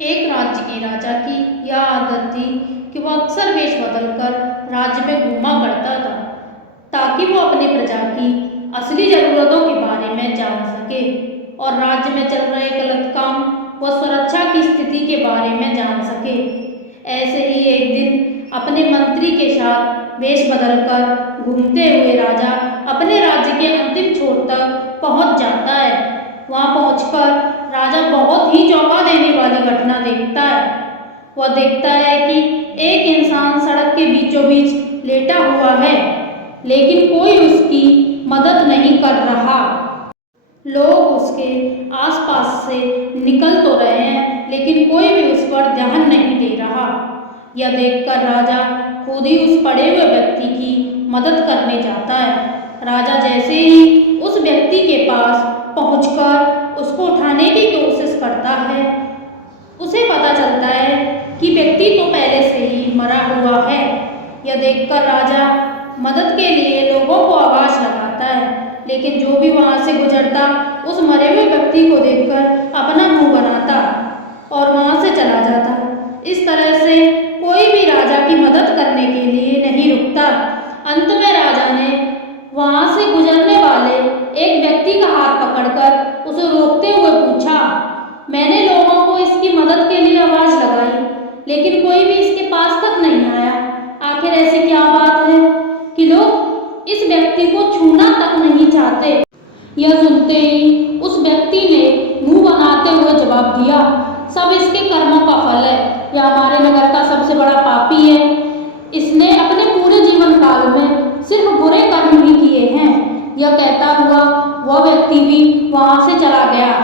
एक राज्य के राजा की यह आदत थी कि वह अक्सर वेश बदलकर राज्य में घूमा करता था ताकि वो अपनी प्रजा की असली जरूरतों के बारे में जान सके और राज्य में चल रहे गलत काम व सुरक्षा की स्थिति के बारे में जान सके। ऐसे ही एक दिन अपने मंत्री के साथ वेश बदलकर घूमते हुए राजा अपने राज्य के अंतिम छोर तक पहुंच जाता है। वहां पहुंचकर राजा बहुत ही चौंका देने वाली घटना देखता है। वह देखता है कि एक इंसान सड़क के बीचों बीच लेटा हुआ है, लेकिन कोई उसकी मदद नहीं कर रहा। लोग उसके आसपास से निकल तो रहे हैं, लेकिन कोई भी उस पर ध्यान नहीं दे रहा। यह देखकर राजा खुद ही उस पड़े हुए व्यक्ति की मदद करने जाता है। राजा जैसे ही उस व्यक्ति के पास पहुंचकर उसको उठाने की कोशिश करता है, उसे पता चलता है कि व्यक्ति तो पहले से ही मरा हुआ है। यह देखकर राजा मदद के लिए लोगों को आवाज लगाता है, लेकिन जो भी वहां से गुजरता उस मरे हुए व्यक्ति को देखकर अपना मुंह बनाता और वहां से चला जाता। इस तरह से कोई भी राजा की मदद करने के लिए नहीं रुकता। अंत में राजा ने वहां से गुजरने वाले एक व्यक्ति का हाथ पकड़कर उसे रोकते हुए पूछा, मैंने लोगों को इसकी मदद के लिए आवाज लगाई, लेकिन कोई भी इसके पास तक नहीं आया। आखिर ऐसी क्या बात है कि लोग इस व्यक्ति को छूना तक नहीं चाहते। यह सुनते ही उस व्यक्ति ने मुंह बनाते हुए जवाब दिया, सब इसके कर्मों का फल है। यह हमारे नगर का सबसे बड़ा पापी है। इसने अपने पूरे जीवन काल में सिर्फ बुरे कर्म ही किए हैं। यह कहता हुआ वह व्यक्ति भी वहां से चला गया।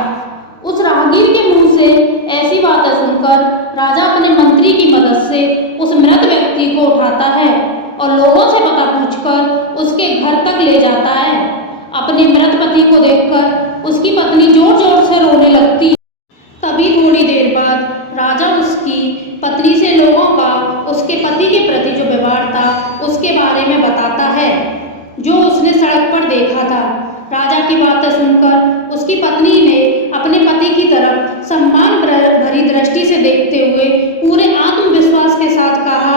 उस राहगीर के मुंह से ऐसी बातें सुनकर राजा अपने मंत्री की मदद से उस मृत व्यक्ति को उठाता है और लोगों से पता पूछकर उसके घर तक ले जाता है। अपने मृत पति को देखकर उसकी पत्नी जोर जोर से रोने लगती। तभी थोड़ी देर बाद राजा उसकी पत्नी से लोगों का उसके पति के प्रति जो व्यवहार था उसके बारे में बताता है, जो उसने सड़क पर देखा था। राजा की बातें सुनकर उसकी पत्नी ने अपने पति की तरफ सम्मान भरी दृष्टि से देखते हुए पूरे आत्मविश्वास के साथ कहा,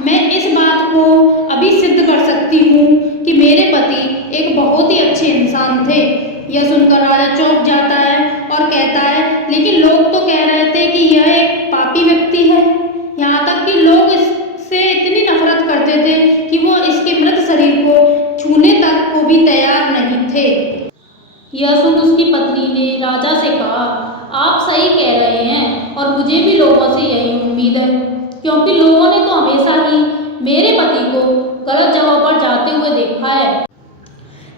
मैं इस बात को अभी सिद्ध कर सकती हूँ कि मेरे पति एक बहुत ही अच्छे इंसान थे। यह सुनकर राजा चौंक जाता है और कहता है, लेकिन लोग तो कह रहे थे कि यह एक पापी व्यक्ति है। यहाँ तक कि लोग इससे इतनी नफरत करते थे कि वो इसके मृत शरीर को छूने तक को भी तैयार नहीं थे। यह सुन उसकी पत्नी ने राजा से कहा, आप सही कह रहे हैं और मुझे भी लोगों से यही उम्मीद है, क्योंकि लोगों ने तो हमेशा ही मेरे पति को गलत जगह पर जाते हुए देखा है।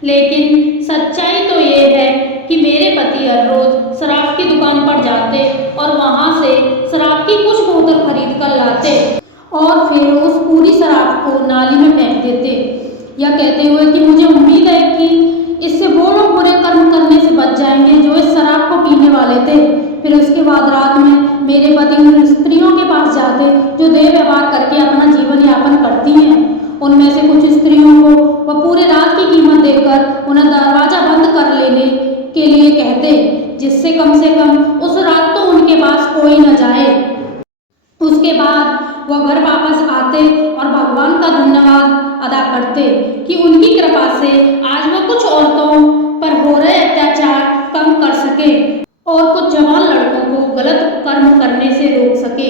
लेकिन सच्चाई तो ये है कि मेरे पति हर रोज शराब की दुकान पर जाते और वहां से शराब की कुछ बोतल खरीद कर लाते और फिर उस पूरी शराब को नाली में फेंक देते। यह कहते हुए कि मुझे उम्मीद है कि इससे वो लोग बुरे कर्म करने से बच जाएंगे जो इस शराब को पीने वाले थे। फिर उसके बाद रात में मेरे पति उन स्त्रियों के पास जाते जो देह व्यवहार करके अपना जीवन यापन करती हैं। उनमें से कुछ स्त्रियों को वह पूरे रात की कीमत देकर उन्हें दरवाजा बंद कर लेने के लिए कहते, जिससे कम से कम उस रात तो उनके पास कोई न जाए। उसके बाद वह घर वापस आते और भगवान का धन्यवाद अदा करते कि उनकी कृपा से आज वह कुछ औरतों पर हो रहे अत्याचार कम कर सके और कुछ जवान लड़कों को गलत कर्म करने से रोक सके।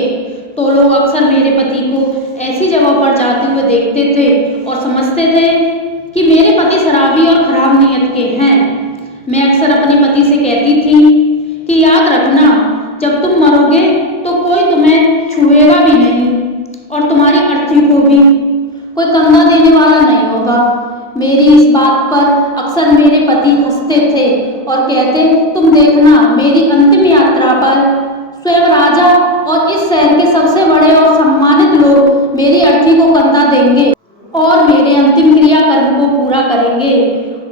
तो लोग अक्सर मेरे पति को ऐसी जगह पर जाते हुए देखते थे और समझते थे कि मेरे पति शराबी और खराब नीयत के हैं। मैं अक्सर अपने पति से कहती थी कि याद रखना, जब तुम मरोगे तो कोई तुम्हें छुएगा भी नहीं और तुम्हारी अर्थी को भी कोई कंधा देने वाला नहीं होगा। मेरी इस बात पर अक्सर मेरे पति हंसते थे और कहते, तुम देखना, मेरी अंतिम यात्रा पर स्वयं राजा और इस शहर के सबसे बड़े और सम्मानित लोग मेरी अर्थी को कंधा देंगे और मेरे अंतिम क्रियाकर्म को पूरा करेंगे।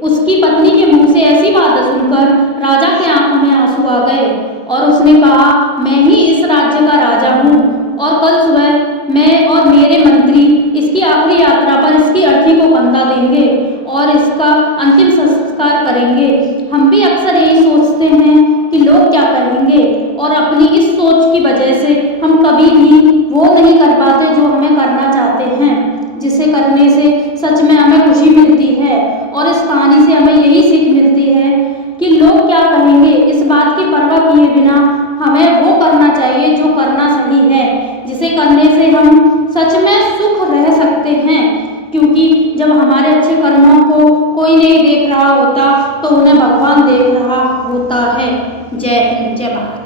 उसकी पत्नी के मुंह से ऐसी बातें सुनकर राजा के आंखों में आंसू आ गए और उसने कहा, मैं ही इस राज्य का राजा हूँ और कल सुबह मैं और मेरे मंत्री इसकी आखिरी यात्रा पर इसकी अर्थी को कंधा देंगे और इसका अंतिम संस्कार करेंगे। हम भी अक्सर यही सोचते हैं कि लोग क्या कहेंगे और अपने की वजह से हम कभी भी वो नहीं कर पाते जो हमें करना चाहते हैं, जिसे करने से सच में हमें खुशी मिलती है। और इस कहानी से हमें यही सीख मिलती है कि लोग क्या कहेंगे इस बात की परवाह किए बिना हमें वो करना चाहिए जो करना सही है, जिसे करने से हम सच में सुख रह सकते हैं। क्योंकि जब हमारे अच्छे कर्मों को कोई नहीं देख रहा होता तो उन्हें भगवान देख रहा होता है। जय हिंद, जय भारत।